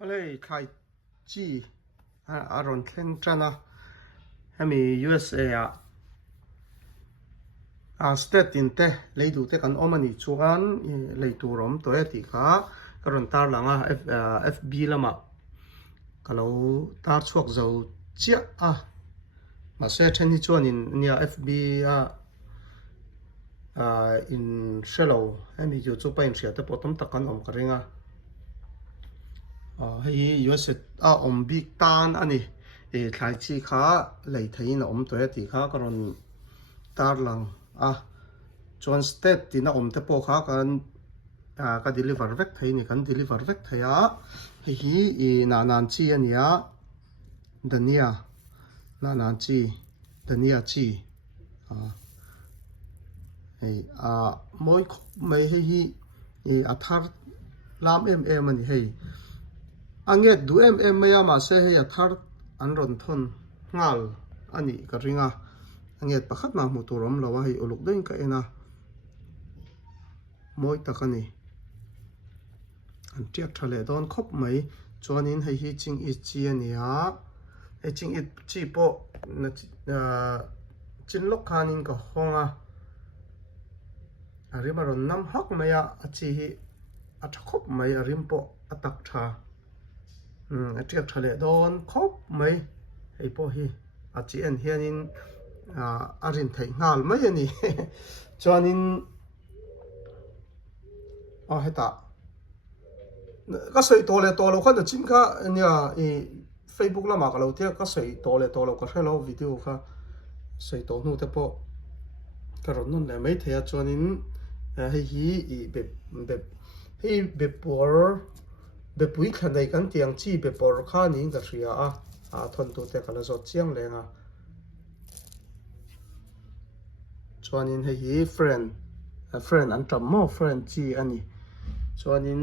Oleh khai chi aron thleng trana hemi USA state in te leidu te kan omani chuan leitu rom to eti kha karon tar langa FB lama kalau tar chuak zo chia ma se then hi chuan in nia FB in shallow hemi ju chu pain ria te potom takan om karinga hei USA om big tan ani thlai chi kha lei thein om to eti kha karon tar lang chuan state tin a om te pawh kha kan ka deliver vek thei ni kan deliver vek theia hi na nan chi ania dania na nan chi dania chi hei moi mai hi athar lam em ani hei anget du em maya ma se hei athar an ron thon ngal ani ka ringa anget pakhat ma mu turam lawa hei uluk dein ka ena moi takani an tiak thale don khop mai chuanin hei hi ching I chi ania hei ching I chi po chin lok khanin ka honga arim ron nam hak maya achi hi athakop mai arim po atak tha tiak thale don khop mai hei po hi achi en hianin arin thei ngal mai ani chuanin heta ka sei to lo khan chim kha ania Facebook lama ka lo tia ka sei to lo ka hello video kha sei to nu te po ka ron nun le mai thea chuanin hei hi be pui khanai kan tiang chi be por kha ni ka ria thon tu te kala zo chiang lenga chuanin hei hi friend an tam mo friend chi ani chuanin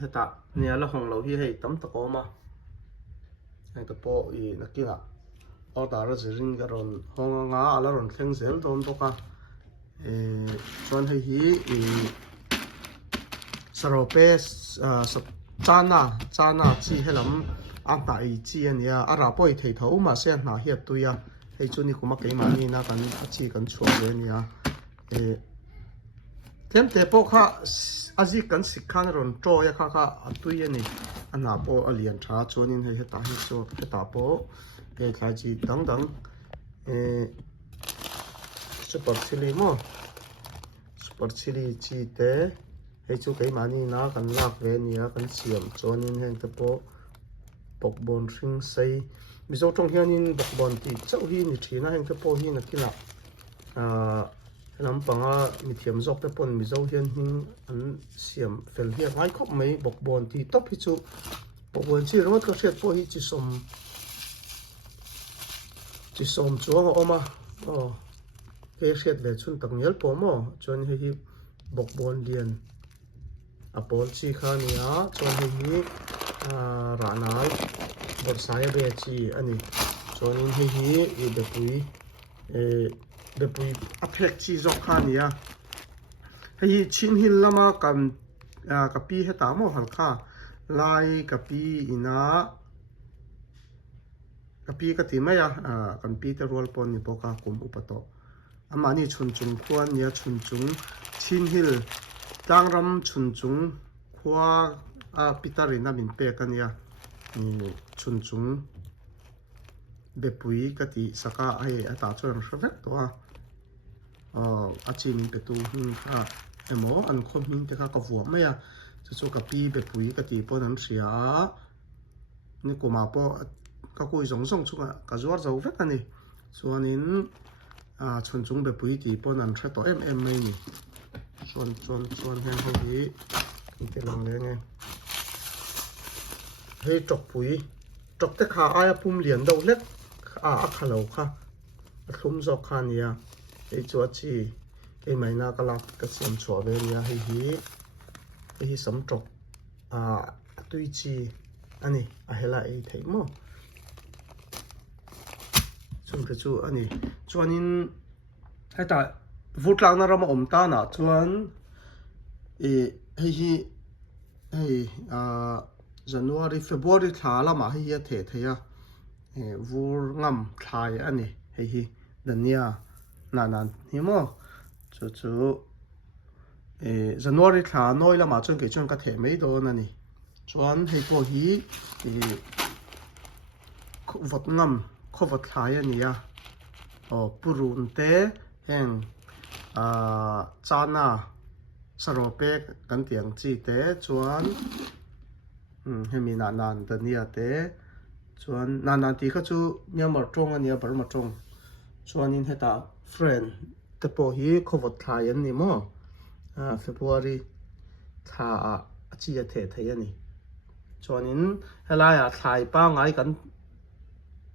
heta nia la hong lo hi hei tam takoma hei to po nakila order ra zirin ka ron honga ala ron thleng zel don boka chuan hei hi sarope chana chi helam ta I chi ania ara poi thei tho ma se na hi tuya hei chuni kuma keima ni na kan chi kan chhuak ve nia tem te po kha aji kan sikhan ron tro ya kha atui ani ana po alian tha chuanin hei heta hi chu heta po thlai chi dang super chili chi te hei chu keima ni na kan lak ve nia kan siam chuanin heng te po bokbon ring sei mizo tong hianin bokbon ti chau hi ni thina heng te po hi na kila lampanga mi thiam zok te pon mizo hian hin an siam fel hi ngai khop mai bokbon ti top hi chu bokbon chi rawat ka hriat po hi chi som chuang oma he hriat ve chun tak ngel po mo chuan hi bokbon lian apol chi kha nia chuan hi ranai borsaya be chi ani chuanin hi depui aphek chi zok kha nia hei chin hil lama kan kapi heta mo halkha lai kapi ina kapi ka ti maya kan pi te rol pon ni poka kum upato amani chunchung khuan nia chunchung chin hil tangram chunchung khwa pitarina min pe kania chunchung bepui kati saka ai ata chuan hrevek to achin petu emo an khom min te ka vuam maya chu ka pi bepui kati pon an ria ni koma po ka koi zong chunga ka zuar zo vek ani chuanin chunchung bepui ti pon an thre to em mai ni chuan hen ho hi te lang le nge hei tok te kha aya pum lian do let khalo kha thlum zo kha nia hei chu chi ei mai na kala ka siam chwa ve nia hei sam tok tui chi ani hela ei thei mo chum te chu ani chuanin heta vutlang na rama om ta na chuan hei January February thla lama hi the theya vur ngam thlai ani hi dania nanan hi mo chu January thla noi lama chuan ke chuan ka the mai do na ni chuan hei pawh hi vot ngam khovat thlai ania purun te heng chana saropek kan tiang chi te chuan hemi nan dania te chuan nan ti kha chu nyamar tong ania bar ma tong chuan in heta friend te pawh hi khovat thlai an ni mo February thla a chi a the thei ani chuan in helai a thlai pa ngai kan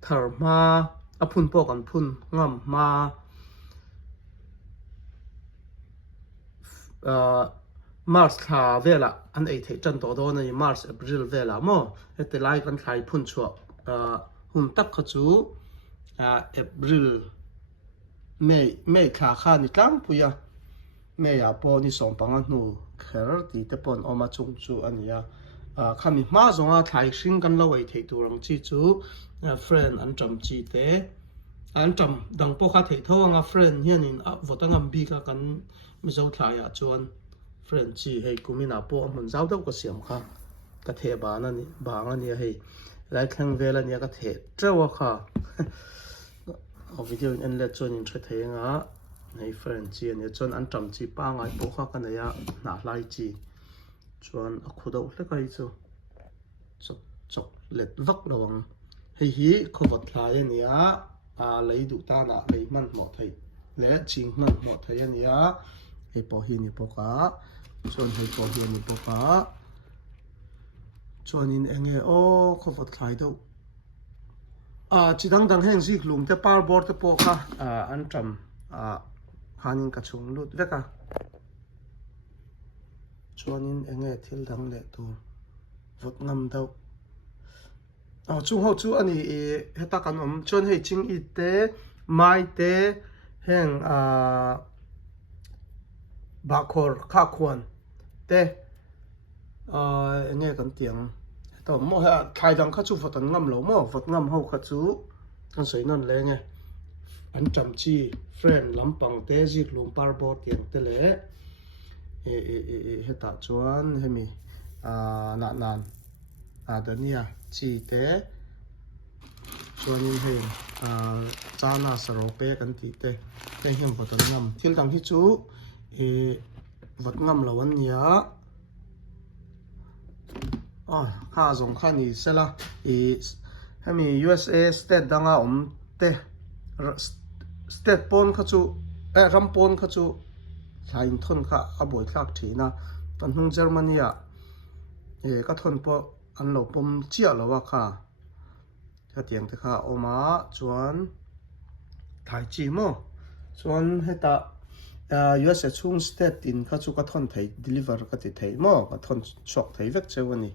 thar ma a phun pawh kan phun ngam ma Mars thla vela an ei thei chan to do na Mars April vela mo hete lai kan thlai phun chuak hun tak kha chu April May thla kha ni tlang puya May a po ni som panga nu kher ti te pon oma chung chu ania khami ma zonga thlai hring kan lo ei thei turang chi chu friend an cham chi te an cham dang po kha thei thawanga friend hianin votangam bi ka kan mizo thlaya chuan friend chi hei kumina po mun zau deuh ka siam kha ka the ba na ni bang ania hei lai thlang vela nia ka the trewa kha video in let chuan in the theinga nei friend chi ania chuan an cham chi pa ngai po kha ka neya na hlai chi chuan a khudo hlekai chu chok let vak lawang hei hi khovat thlai ania lei du ta na lei man mo thei le ching man mo thei ania hei pawh hi ni poka chuan hei pawh hi ni poka chuan in enge khovat thlai deuh chidang dang heng zik lum te par bor te pawh kha an tam hanin ka chung lut veka chuan in enge thil dang le tur vot ngam deuh chung ho chu ani heta kan chuan hei ching I te mai te heng bakhor kha khwan te enge kan tiang to mo ha thai dang kha chu vot an ngam lo mo vot ngam ho kha chu kan sei non le nge an cham chi friend lampang te zik lum par bo tiang te le heta chuan hemi nan dania chi te chuan in hei chana sarope kan ti te heng vot an ngam thil dang hi chu vot ngam lo an nia kha zong kha ni sela hemi USA state danga te state pon kha chu ram pon kha chu thlain thon kha a boi thlak thina kan hung Germany ka thon po an lo pom chia lawa kha ka tiang te kha oma chuan thai chi mo chuan heta USA chung state in kha chu ka thon thei deliver ka ti thei mo ka thon chok thei vek cheu ani